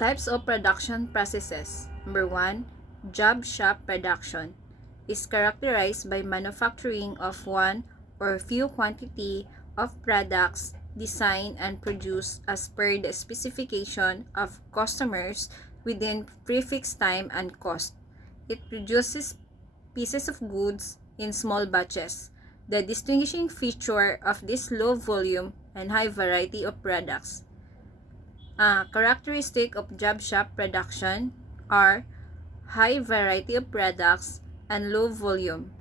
Types of production processes. Number 1, job shop production is characterized by manufacturing of one or few quantity of products designed and produced as per the specification of customers within prefixed time and cost. It produces pieces of goods in small batches. The distinguishing feature of this low volume and high variety of products. Characteristic of job shop production are high variety of products and low volume.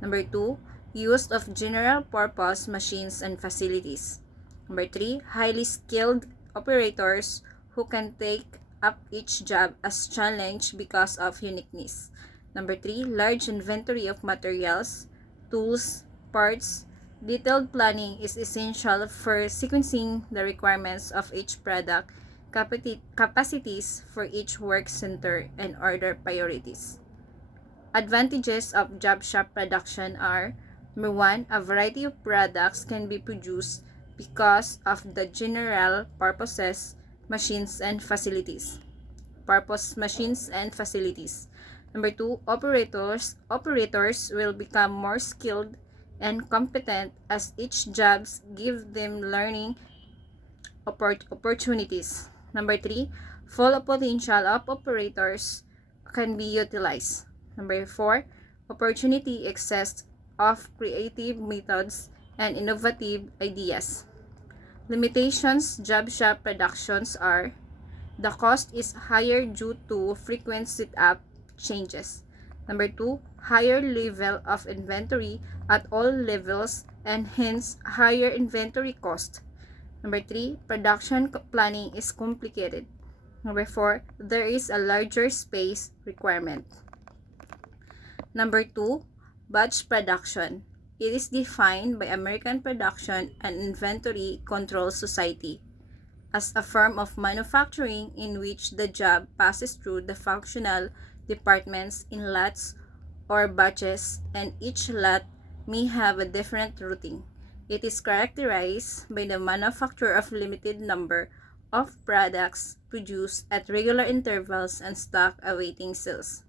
Number 2, use of general purpose machines and facilities. Number 3, highly skilled operators who can take up each job as challenge because of uniqueness. Number 3, large inventory of materials, tools, parts. Detailed planning is essential for sequencing the requirements of each product, capacities for each work center, and order priorities. Advantages of job shop production are: number 1, a variety of products can be produced because of the general purposes machines and facilities. Number 2, operators will become more skilled and competent as each jobs give them learning opportunities. Number 3, full potential of operators can be utilized. Number 4, opportunity exists of creative methods and innovative ideas. Limitations job shop productions are: the cost is higher due to frequent setup changes. Number 2, higher level of inventory at all levels and hence higher inventory cost. Number 3, production planning is complicated. Number 4, there is a larger space requirement. Number 2, batch production. It is defined by American Production and Inventory Control Society as a form of manufacturing in which the job passes through the functional departments in lots or batches, and each lot may have a different routing. It is characterized by the manufacture of limited number of products produced at regular intervals and stock awaiting sales.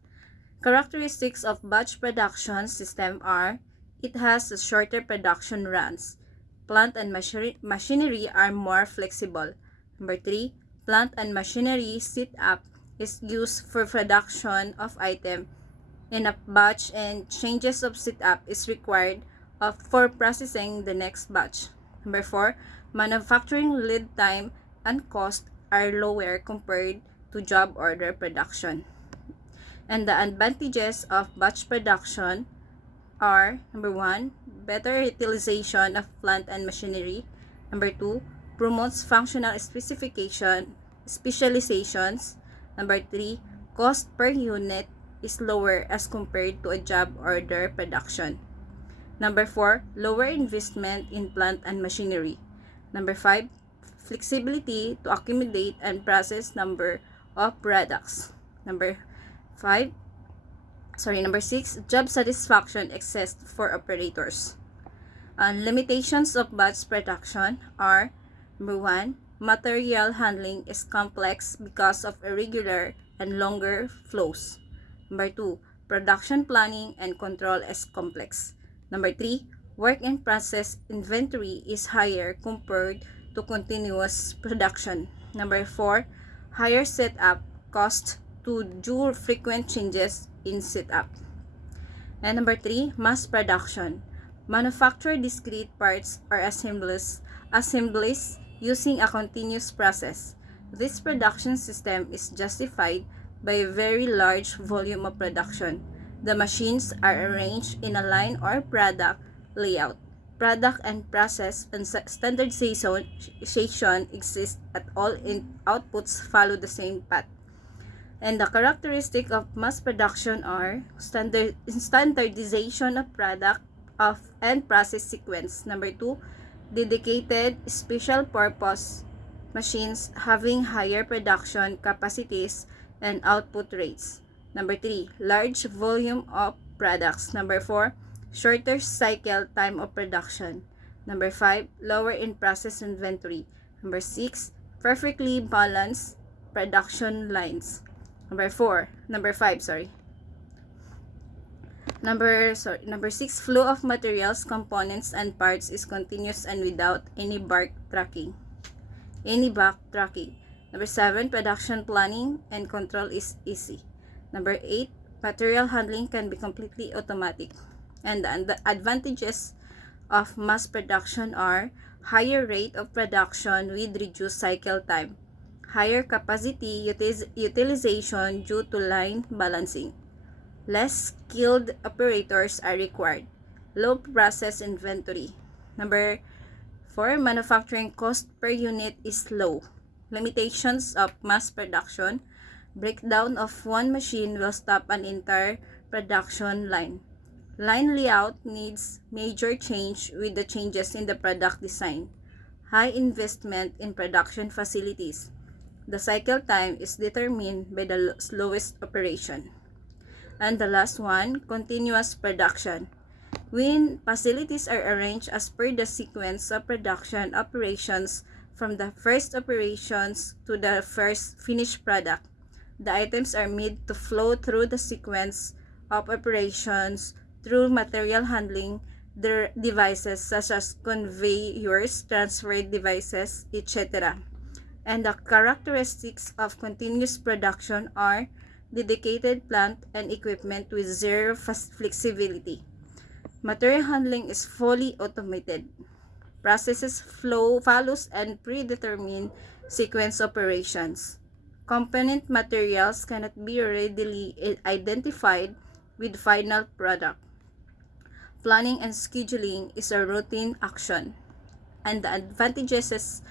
Characteristics of batch production system are: it has a shorter production runs. Plant and machinery are more flexible. Number 3, plant and machinery setup is used for production of item in a batch, and changes of setup is required for processing the next batch. Number 4, manufacturing lead time and cost are lower compared to job order production. And the advantages of batch production are: number 1, better utilization of plant and machinery. Number 2, promotes functional specializations. Number 3, cost per unit is lower as compared to a job order production. Number 4, lower investment in plant and machinery. Number 5, flexibility to accommodate and process number of products. Number 6, job satisfaction exists for operators. Limitations of batch production are: number 1, material handling is complex because of irregular and longer flows. Number 2, production planning and control is complex. Number 3, work in process inventory is higher compared to continuous production. Number 4, higher setup cost to do frequent changes in setup. And number 3, mass production. Manufacture discrete parts or assemblies using a continuous process. This production system is justified by a very large volume of production. The machines are arranged in a line or product layout. Product and process and standardization exist at all outputs follow the same path. And the characteristic of mass production are: standardization of product and process sequence. Number 2, dedicated special purpose machines having higher production capacities and output rates. Number 3, large volume of products. Number 4, shorter cycle time of production. Number 5, lower in process inventory. Number 6, perfectly balanced production lines. Number 5, sorry. Number 6, flow of materials, components, and parts is continuous and without any backtracking. Number 7, production planning and control is easy. Number 8, material handling can be completely automatic. And the advantages of mass production are higher rate of production with reduced cycle time, higher capacity utilization due to line balancing, less skilled operators are required, low process inventory. Number 4, manufacturing cost per unit is low. Limitations of mass production: breakdown of one machine will stop an entire production line. Line layout needs major change with the changes in the product design. High investment in production facilities. The cycle time is determined by the slowest operation. And the last one, continuous production. When facilities are arranged as per the sequence of production operations from the first operations to the first finished product, the items are made to flow through the sequence of operations through material handling devices such as conveyors, transfer devices, etc. And the characteristics of continuous production are dedicated plant and equipment with zero flexibility. Material handling is fully automated. Processes follows and predetermined sequence operations. Component materials cannot be readily identified with final product. Planning and scheduling is a routine action. And the advantages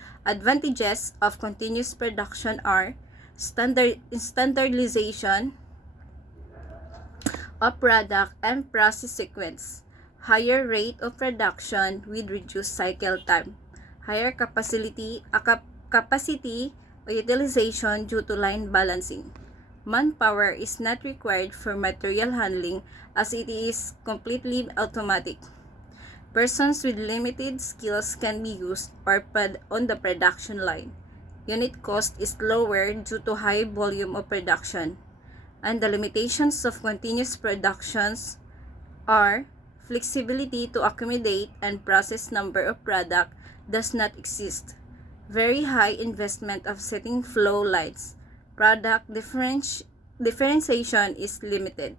of continuous production are standardization of product and process sequence, higher rate of production with reduced cycle time, higher capacity utilization due to line balancing. Manpower is not required for material handling as it is completely automatic. Persons with limited skills can be used or put on the production line. Unit cost is lower due to high volume of production. And the limitations of continuous productions are flexibility to accommodate and process number of product does not exist. Very high investment of setting flow lines. Product differentiation is limited.